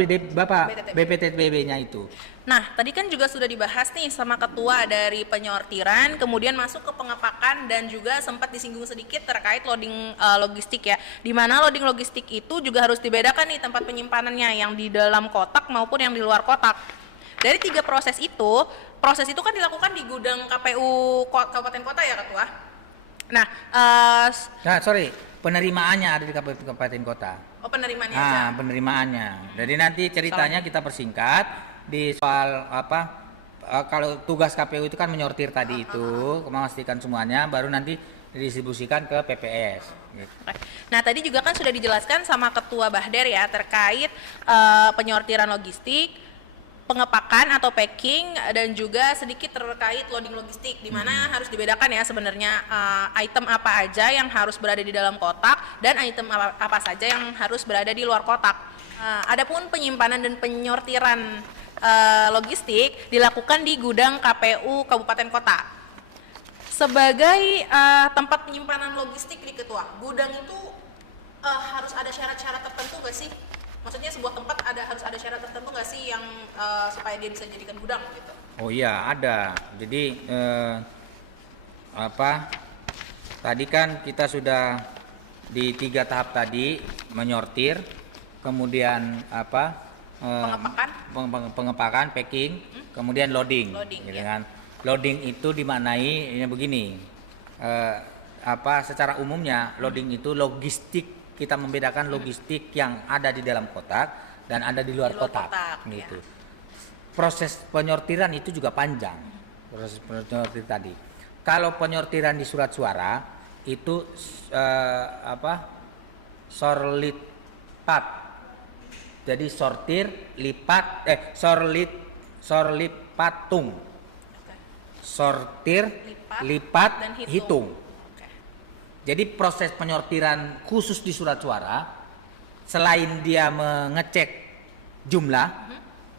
BPTB-nya itu. Nah, tadi kan juga sudah dibahas nih sama ketua dari penyortiran, kemudian masuk ke pengepakan dan juga sempat disinggung sedikit terkait loading logistik ya. Di mana loading logistik itu juga harus dibedakan nih tempat penyimpanannya yang di dalam kotak maupun yang di luar kotak. Dari 3 proses itu kan dilakukan di gudang KPU Kabupaten Kota ya, Ketua. Nah, penerimaannya ada di Kabupaten Kota. Oh, penerimaannya aja. Penerimaannya. Jadi nanti ceritanya kita persingkat di soal kalau tugas KPU itu kan menyortir tadi itu, memastikan semuanya, baru nanti didistribusikan ke PPS. Gitu. Nah, tadi juga kan sudah dijelaskan sama Ketua Bahder ya terkait penyortiran logistik, pengepakan atau packing, dan juga sedikit terkait loading logistik, di mana harus dibedakan ya sebenarnya item apa aja yang harus berada di dalam kotak dan item apa saja yang harus berada di luar kotak. Adapun penyimpanan dan penyortiran logistik dilakukan di gudang KPU Kabupaten Kota. Sebagai tempat penyimpanan logistik di Ketua, gudang itu harus ada syarat-syarat tertentu nggak sih? Maksudnya sebuah tempat harus ada syarat tertentu nggak sih yang supaya dia bisa dijadikan gudang gitu? Oh iya, ada. Jadi tadi kan kita sudah di 3 tahap tadi, menyortir, kemudian pengepakan, packing, kemudian loading. Gitu ya. kan. Loading itu dimaknai begini. Secara umumnya loading itu logistik. Kita membedakan logistik yang ada di dalam kotak dan ada di luar kotak gitu. proses penyortiran itu juga panjang. Proses penyortir tadi. Kalau penyortiran di surat suara itu sorlipat. Jadi sortir, lipat, sorlipatung. Sortir, lipat, dan hitung. Oke. Jadi proses penyortiran khusus di surat suara, selain dia mengecek jumlah,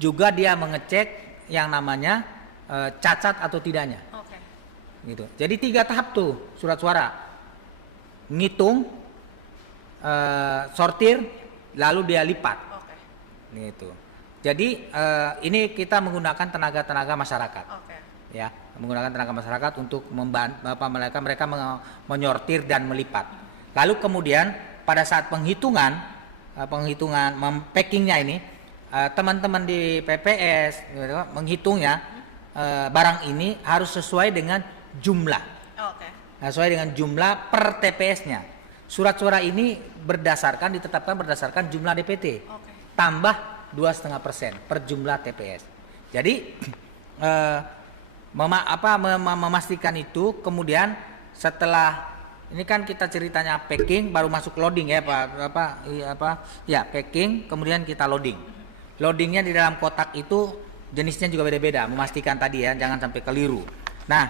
juga dia mengecek yang namanya cacat atau tidaknya. Oke. Gitu. Jadi 3 tahap tuh surat suara. Ngitung, sortir, lalu dia lipat. Oke. Gitu. Jadi ini kita menggunakan tenaga masyarakat. Oke. Ya, menggunakan tenaga masyarakat untuk mereka menyortir dan melipat. Lalu kemudian pada saat penghitungan packingnya ini, teman-teman di PPS gitu, menghitungnya barang ini harus sesuai dengan jumlah. Oke. Sesuai dengan jumlah per TPS-nya. Surat suara ini ditetapkan berdasarkan jumlah DPT. Oke. Tambah 2,5% per jumlah TPS. Jadi memastikan itu, kemudian setelah ini kan kita ceritanya packing baru masuk loading ya packing kemudian kita loading. Loadingnya di dalam kotak itu jenisnya juga beda-beda, memastikan tadi ya jangan sampai keliru. Nah,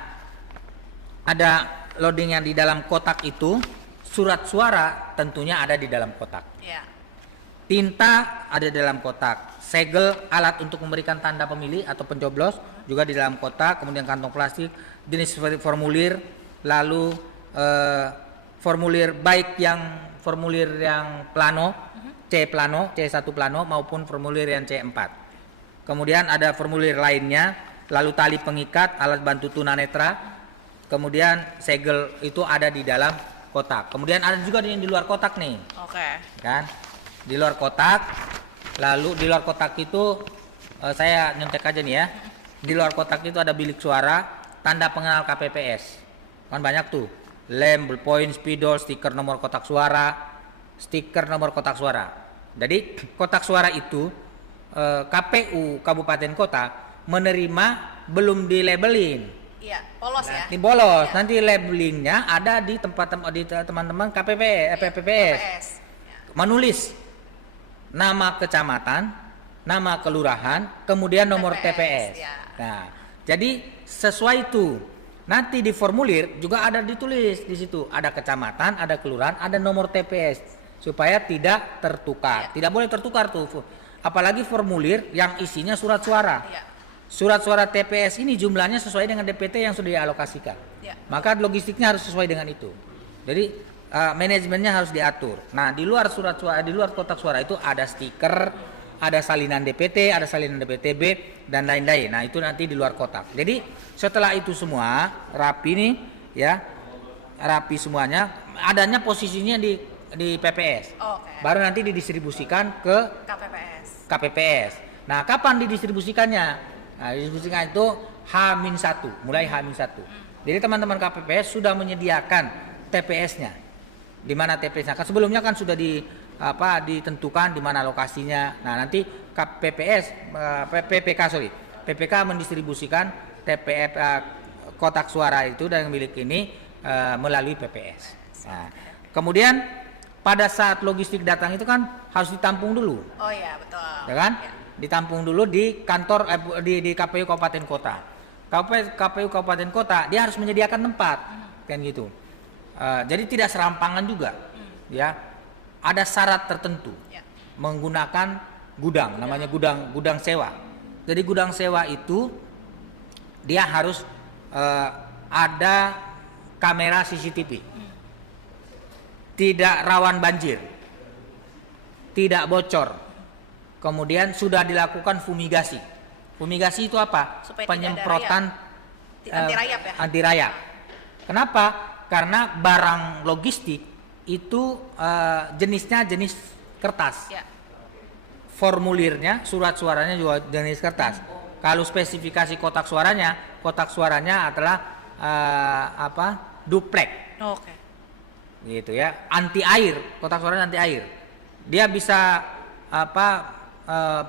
ada loadingnya di dalam kotak itu, surat suara tentunya ada di dalam kotak. Ya. Tinta ada di dalam kotak, segel alat untuk memberikan tanda pemilih atau pencoblos juga di dalam kotak, kemudian kantong plastik, jenis formulir, lalu formulir yang plano, C1 plano maupun formulir yang C4. Kemudian ada formulir lainnya, lalu tali pengikat, alat bantu tunanetra, kemudian segel itu ada di dalam kotak. Kemudian ada juga yang di luar kotak nih. Oke. Kan? Di luar kotak, lalu di luar kotak itu saya nyontek aja nih ya. Di luar kotak itu ada bilik suara, tanda pengenal KPPS. Kan banyak tuh. Lem, ballpoint, spidol, stiker nomor kotak suara, stiker nomor kotak suara. Jadi kotak suara itu KPU Kabupaten Kota menerima belum dilabelin. Iya, polos ya. Ini bolos. Ya. Nanti labelingnya ada di teman-teman PPPS. Ya. Menulis nama kecamatan, nama kelurahan, kemudian nomor TPS. Ya. Nah, jadi sesuai itu. Nanti di formulir juga ada ditulis di situ, ada kecamatan, ada kelurahan, ada nomor TPS supaya tidak tertukar. Ya. Tidak boleh tertukar tuh. Apalagi formulir yang isinya surat suara. Ya. Surat suara TPS ini jumlahnya sesuai dengan DPT yang sudah dialokasikan. Ya. Maka logistiknya harus sesuai dengan itu. Jadi manajemennya harus diatur. Nah, di luar surat suara, di luar kotak suara itu ada stiker, ada salinan DPT, ada salinan DPTB dan lain-lain. Nah, itu nanti di luar kotak. Jadi setelah itu semua rapi nih ya, rapi semuanya, adanya posisinya di PPS. Oke. Baru nanti didistribusikan ke KPPS. Nah, kapan didistribusikannya? Nah, didistribusikan itu H-1, mulai H-1. Jadi teman-teman KPPS sudah menyediakan TPS-nya. Di mana TPS-nya? Kan sebelumnya kan sudah ditentukan di mana lokasinya. Nah, nanti PPK mendistribusikan TPF kotak suara itu dan milik ini melalui PPS. Nah, kemudian pada saat logistik datang itu kan harus ditampung dulu. Oh iya, betul. Ya kan? Ya. Ditampung dulu di kantor di KPU Kabupaten Kota. KPU Kabupaten Kota dia harus menyediakan tempat, kan gitu. Jadi tidak serampangan juga, ya. Ada syarat tertentu Ya. menggunakan gudang, namanya gudang sewa. Jadi gudang sewa itu dia harus ada kamera CCTV, tidak rawan banjir, tidak bocor, kemudian sudah dilakukan fumigasi. Fumigasi itu apa? Supaya penyemprotan anti rayap ya. Anti rayap. Kenapa? Karena barang logistik itu jenisnya jenis kertas. Ya. Formulirnya, surat suaranya juga jenis kertas. Kalau spesifikasi kotak suaranya adalah duplek. Oke. Gitu ya, anti air, kotak suaranya anti air. Dia bisa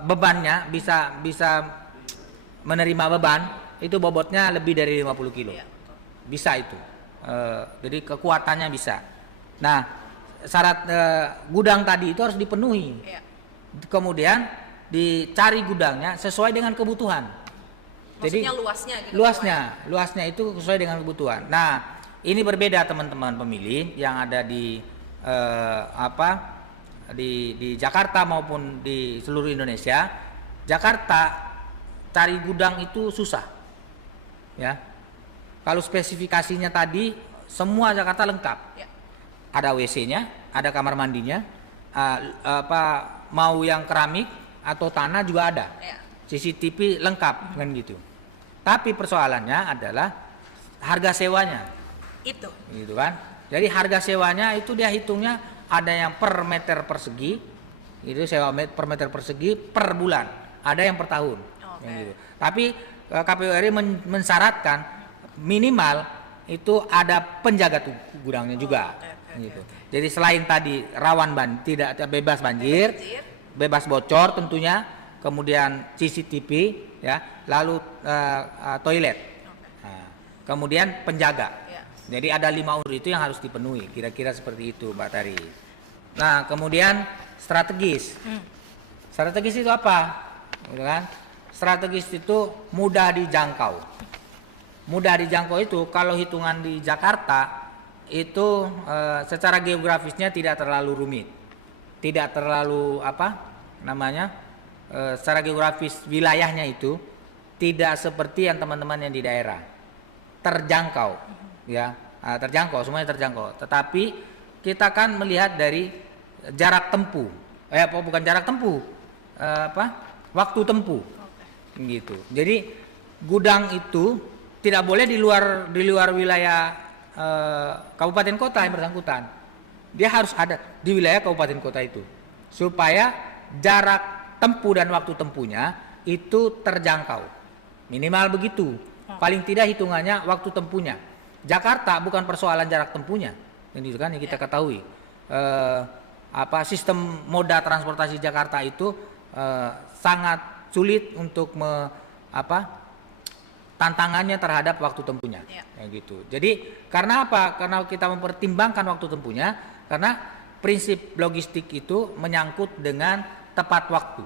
bebannya bisa menerima beban itu bobotnya lebih dari 50 kilo. Iya. Bisa itu. Jadi kekuatannya bisa. Nah, syarat gudang tadi itu harus dipenuhi. Iya. Kemudian dicari gudangnya sesuai dengan kebutuhan. Maksudnya luasnya gitu. Luasnya itu sesuai dengan kebutuhan. Nah, ini berbeda teman-teman pemilih yang ada di di Jakarta maupun di seluruh Indonesia. Jakarta cari gudang itu susah, ya. Kalau spesifikasinya tadi semua Jakarta lengkap. Ya. Ada WC-nya, ada kamar mandinya, mau yang keramik atau tanah juga ada. Ya. CCTV lengkap kan gitu. Tapi persoalannya adalah harga sewanya. Itu. Gitu kan. Jadi harga sewanya itu dia hitungnya ada yang per meter persegi, itu sewa per meter persegi per bulan, ada yang per tahun. Gitu. Tapi KPU RI mensyaratkan minimal itu ada penjaga gudangnya juga. Gitu. Jadi selain tadi rawan tidak bebas banjir, bebas bocor tentunya, kemudian CCTV, ya, lalu toilet, kemudian penjaga. Jadi ada 5 unsur itu yang harus dipenuhi, kira-kira seperti itu, Mbak Tari. Nah, kemudian strategis. Strategis itu apa? Gitu kan? Strategis itu mudah dijangkau. Mudah dijangkau itu kalau hitungan di Jakarta itu secara geografisnya tidak terlalu rumit, tidak terlalu secara geografis wilayahnya itu tidak seperti yang teman-teman yang di daerah, terjangkau, ya, terjangkau, semuanya terjangkau. Tetapi kita kan melihat dari jarak tempuh, bukan jarak tempuh, waktu tempuh, gitu. Jadi gudang itu tidak boleh di luar wilayah kabupaten kota yang bersangkutan. Dia harus ada di wilayah kabupaten kota itu supaya jarak tempuh dan waktu tempuhnya itu terjangkau. Minimal begitu. Paling tidak hitungannya waktu tempuhnya. Jakarta bukan persoalan jarak tempuhnya, gitu kan yang kita ketahui. Sistem moda transportasi Jakarta itu sangat sulit untuk tantangannya terhadap waktu tempuhnya, gitu. Jadi karena apa? Karena kita mempertimbangkan waktu tempuhnya, karena prinsip logistik itu menyangkut dengan tepat waktu.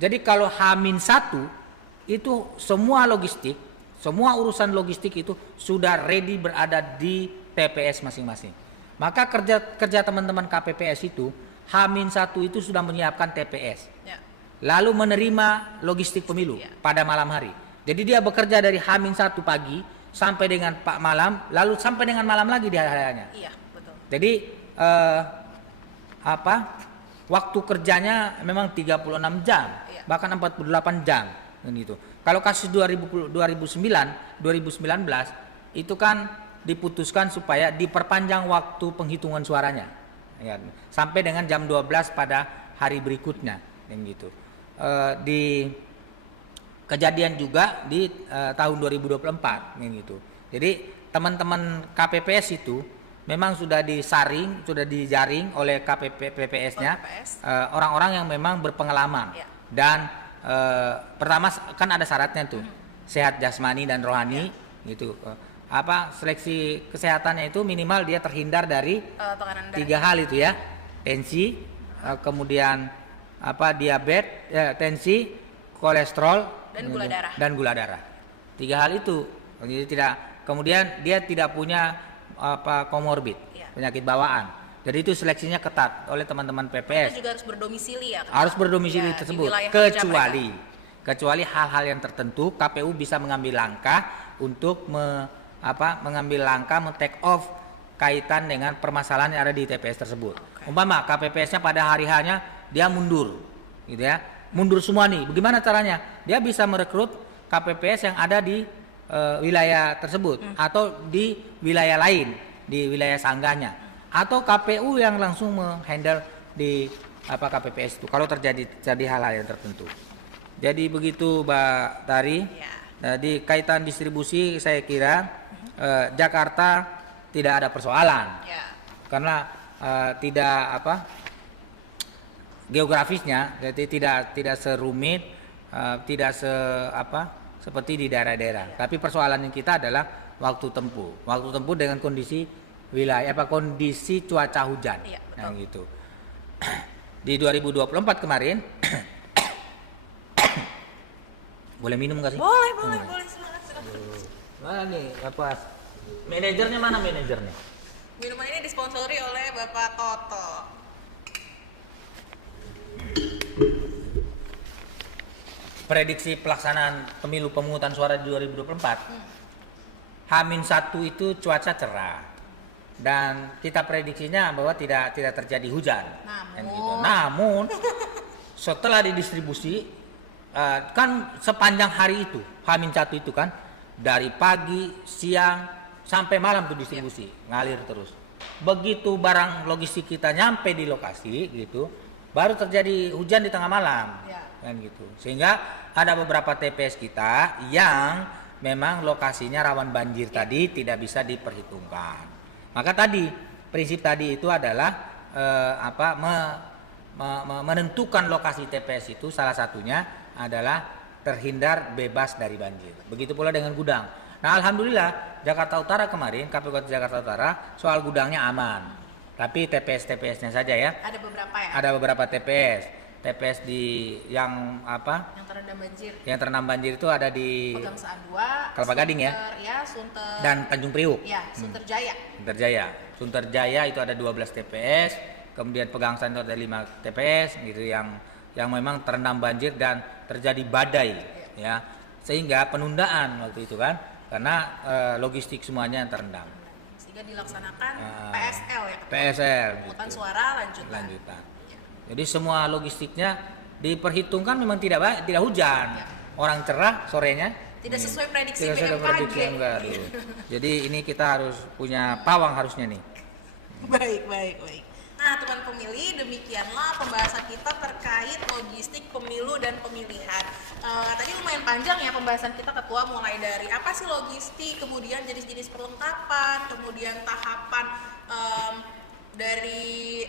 Jadi kalau H-1 itu semua logistik, semua urusan logistik itu sudah ready berada di TPS masing-masing. Maka kerja teman-teman KPPS itu H-1 itu sudah menyiapkan TPS. Lalu menerima logistik pemilu pada malam hari. Jadi dia bekerja dari H-1 pagi sampai dengan malam, lalu sampai dengan malam lagi di hari-harinya. Iya, betul. Jadi waktu kerjanya memang 36 jam, bahkan 48 jam gitu. Kalau kasus 2019 itu kan diputuskan supaya diperpanjang waktu penghitungan suaranya, ya, sampai dengan jam 12 pada hari berikutnya, gitu. Di kejadian juga di tahun 2024, gitu. Jadi teman-teman KPPS itu memang sudah disaring, sudah dijaring oleh KPPS-nya orang-orang yang memang berpengalaman. Dan pertama kan ada syaratnya tuh, sehat jasmani dan rohani, gitu. Seleksi kesehatannya itu minimal dia terhindar dari 3 hal itu, ya, tensi, kemudian diabetes, tensi, kolesterol dan gula darah. 3 hal itu. Jadi kemudian dia tidak punya komorbid, penyakit bawaan. Jadi itu seleksinya ketat oleh teman-teman PPS. Kita juga harus berdomisili, ya. Harus berdomisili tersebut, kecuali hal-hal yang tertentu KPU bisa mengambil langkah untuk mengambil langkah men-take off kaitan dengan permasalahan yang ada di TPS tersebut. Umpama KPPS-nya pada hari hanya dia mundur, gitu ya. Mundur semua nih. Bagaimana caranya? Dia bisa merekrut KPPS yang ada di wilayah tersebut atau di wilayah lain, di wilayah sanggahnya, atau KPU yang langsung menghandle di KPPS itu kalau terjadi hal-hal yang tertentu. Jadi begitu, Mbak Tari. Di kaitan distribusi saya kira Jakarta tidak ada persoalan, karena geografisnya, jadi tidak serumit, tidak seperti di daerah-daerah. Tapi persoalan kita adalah waktu tempuh. Waktu tempuh dengan kondisi wilayah kondisi cuaca hujan. Iya, betul. Nah, gitu. Di 2024 kemarin boleh minum nggak sih? Boleh, silakan. Mana nih, apa? Manajernya mana manajernya? Minuman ini disponsori oleh Bapak Toto. Prediksi pelaksanaan pemilu pemungutan suara di 2024. H-1 itu cuaca cerah. Dan kita prediksinya bahwa tidak terjadi hujan. Namun setelah didistribusi kan sepanjang hari itu, H-1 itu kan dari pagi, siang sampai malam tuh distribusi, ngalir terus. Begitu barang logistik kita nyampe di lokasi gitu, baru terjadi hujan di tengah malam. Kan gitu. Sehingga ada beberapa TPS kita yang memang lokasinya rawan banjir tadi tidak bisa diperhitungkan. Maka tadi prinsip tadi itu adalah menentukan lokasi TPS itu salah satunya adalah terhindar bebas dari banjir. Begitu pula dengan gudang. Nah, alhamdulillah Jakarta Utara kemarin KPU Jakarta Utara soal gudangnya aman. Tapi TPS-TPS-nya saja ya. Ada beberapa ya. Ada beberapa TPS di yang Yang terendam banjir. Yang terendam banjir itu ada di Pegangsaan 2, Kelapa Gading ya. Sunter Dan Tanjung Priuk. Ya, Sunter Jaya. Sunter Jaya itu ada 12 TPS, kemudian Pegangsaan itu ada 5 TPS gitu yang memang terendam banjir dan terjadi badai ya. Sehingga penundaan waktu itu kan karena logistik semuanya yang terendam. Sehingga dilaksanakan PSL ya. PSL Pemungutan gitu. suara lanjutan. Jadi semua logistiknya diperhitungkan memang tidak hujan. Orang cerah sorenya. Tidak sesuai prediksi BMKG. Jadi ini kita harus punya pawang harusnya nih. Baik. Nah, teman pemilih, demikianlah pembahasan kita terkait logistik pemilu dan pemilihan. Tadi lumayan panjang ya pembahasan kita, Ketua, mulai dari apa sih logistik, kemudian jenis-jenis perlengkapan, kemudian tahapan dari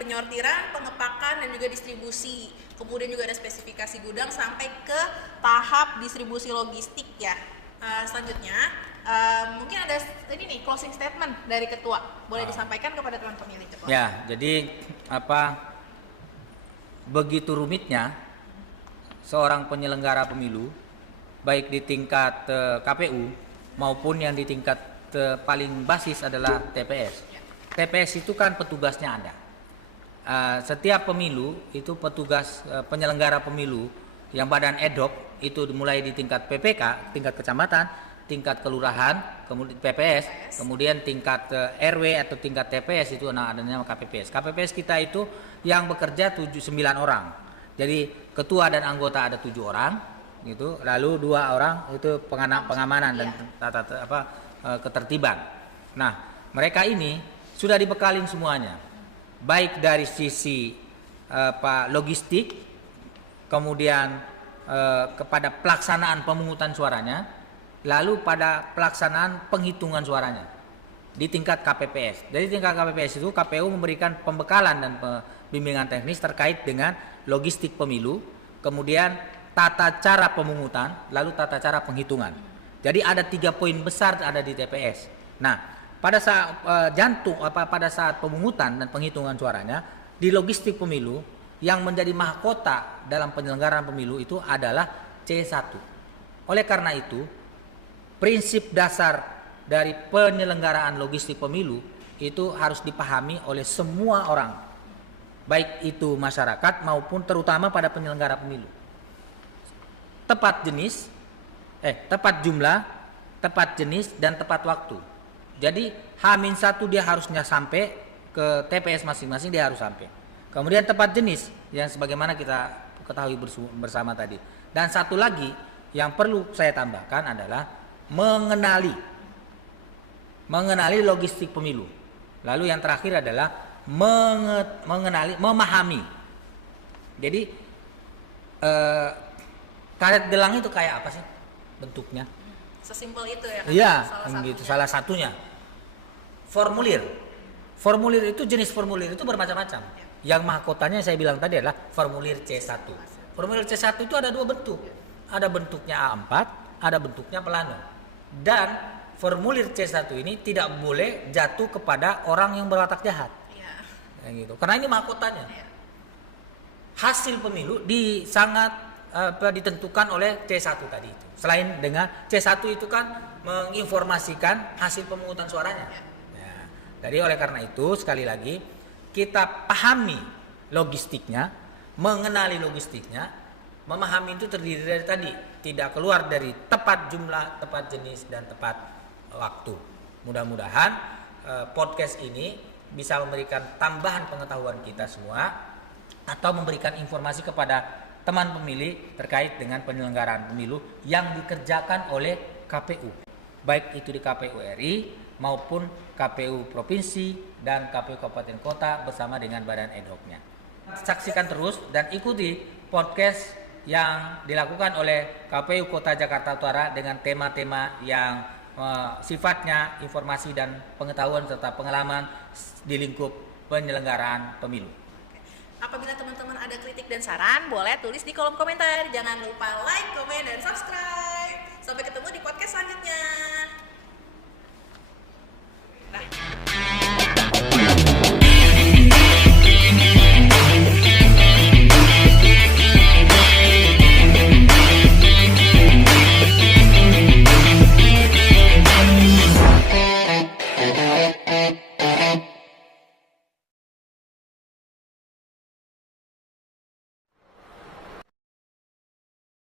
penyortiran, pengepakan, dan juga distribusi. Kemudian juga ada spesifikasi gudang sampai ke tahap distribusi logistik ya. Selanjutnya mungkin ada ini nih closing statement dari Ketua, boleh disampaikan kepada teman pemilih, Ketua. Ya, jadi begitu rumitnya seorang penyelenggara pemilu baik di tingkat KPU maupun yang di tingkat paling basis adalah TPS. TPS itu kan petugasnya ada. Setiap pemilu itu petugas penyelenggara pemilu yang badan ad hoc itu dimulai di tingkat PPK, tingkat kecamatan, tingkat kelurahan, kemudian PPS, kemudian tingkat RW atau tingkat TPS itu adanya KPPS. KPPS kita itu yang bekerja 9 orang. Jadi ketua dan anggota ada 7 orang gitu, lalu 2 orang itu pengamanan dan ketertiban. Nah, mereka ini sudah dibekalin semuanya. Baik dari sisi logistik, kemudian kepada pelaksanaan pemungutan suaranya, lalu pada pelaksanaan penghitungan suaranya di tingkat KPPS. Jadi tingkat KPPS itu KPU memberikan pembekalan dan bimbingan teknis terkait dengan logistik pemilu, kemudian tata cara pemungutan, lalu tata cara penghitungan. Jadi ada 3 poin besar ada di TPS. Nah, pada saat pada saat pemungutan dan penghitungan suaranya di logistik pemilu yang menjadi mahkota dalam penyelenggaraan pemilu itu adalah C1. Oleh karena itu, prinsip dasar dari penyelenggaraan logistik pemilu itu harus dipahami oleh semua orang, baik itu masyarakat maupun terutama pada penyelenggara pemilu. Tepat jumlah, tepat jenis, dan tepat waktu. Jadi H-1 dia harusnya sampai ke TPS masing-masing, dia harus sampai. Kemudian tepat jenis yang sebagaimana kita ketahui bersama tadi. Dan satu lagi yang perlu saya tambahkan adalah mengenali logistik pemilu. Lalu yang terakhir adalah memahami. Jadi karet gelang itu kayak apa sih bentuknya? Sesimpel itu ya? Iya, gitu. Salah satunya. Formulir itu jenis formulir itu bermacam-macam. Yang mahkotanya saya bilang tadi adalah formulir C1. Formulir C1 itu ada dua bentuk. Ada bentuknya A4, ada bentuknya plano. Dan formulir C1 ini tidak boleh jatuh kepada orang yang berwatak jahat. Kayak gitu. Karena ini mahkotanya. Hasil pemilu ditentukan oleh C1 tadi itu. Selain dengan C1 itu kan menginformasikan hasil pemungutan suaranya. Ya. Jadi oleh karena itu sekali lagi kita pahami logistiknya, mengenali logistiknya, memahami itu terdiri dari tadi, tidak keluar dari tepat jumlah, tepat jenis dan tepat waktu. Mudah-mudahan podcast ini bisa memberikan tambahan pengetahuan kita semua atau memberikan informasi kepada teman pemilih terkait dengan penyelenggaraan pemilu yang dikerjakan oleh KPU, baik itu di KPU RI maupun KPU provinsi dan KPU kabupaten kota bersama dengan badan ad hoc-nya. Saksikan terus dan ikuti podcast yang dilakukan oleh KPU Kota Jakarta Utara dengan tema-tema yang sifatnya informasi dan pengetahuan serta pengalaman di lingkup penyelenggaraan pemilu. Apabila teman-teman ada kritik dan saran, boleh tulis di kolom komentar. Jangan lupa like, komen, dan subscribe. Sampai ketemu di podcast selanjutnya.